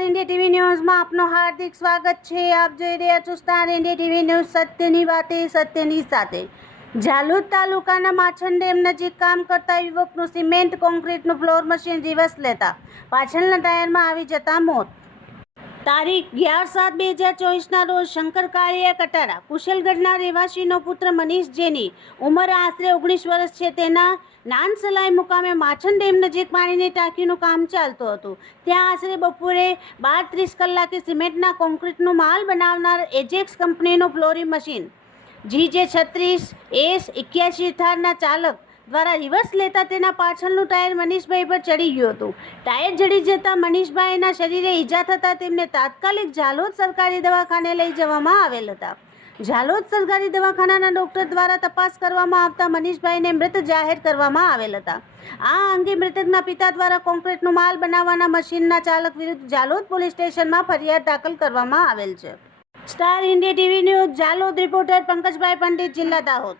Star India TV ન્યૂઝમાં આપનું હાર્દિક સ્વાગત છે। આપ જોઈ રહ્યા છો સ્ટાર ઇન્ડિયા ટીવી ન્યૂઝ, સત્યની વાતે સત્યની સાથે। ઝાલોદ તાલુકાના માછન ડેમ નજીક કામ કરતા યુવકનું સિમેન્ટ કોન્ક્રીટનું ફ્લોર મશીન રિવર્સ લેતા પાછળના ટાયરમાં આવી જતા મોત। તારીખ 11/7/2024ના રોજ શંકર કાળિયા કટારા કુશલગઢના રહેવાસીનો પુત્ર મનીષ, જેની ઉંમર આશરે 19 વર્ષ છે, તેના નાનસલાઈ મુકામે માછન ડેમ નજીક પાણીની ટાંકીનું કામ ચાલતું હતું। ત્યાં આશરે બપોરે 12:30 કલાકે સિમેન્ટના કોન્ક્રીટનો માલ બનાવનાર એજેક્સ કંપનીનું ફ્લોરિંગ મશીન GJ36S81 થારના ચાલક દ્વારા રિવર્સ લેતા તેના પાછળનું ટાયર મનીષભાઈ પર ચડી ગયું હતું। ટાયર જડી જતા મનીષભાઈના શરીરે ઈજા થતાં તેમને તાત્કાલિક ઝાલોદ સરકારી દવાખાને લઈ જવામાં આવેલ હતા। ઝાલોદ સરકારી દવાખાનાના ડોક્ટર દ્વારા તપાસ કરવામાં આવતા મનીષભાઈને મૃત જાહેર કરવામાં આવેલ હતા। આ અંગે મૃતકના પિતા દ્વારા કોન્ક્રીટનો માલ બનાવવાના મશીનના ચાલક વિરુદ્ધ ઝાલોદ પોલીસ સ્ટેશનમાં ફરિયાદ દાખલ કરવામાં આવેલ છે। Star India TV news Jhalod reporter Pankajbhai Pandit, જિલ્લા દાહોદ।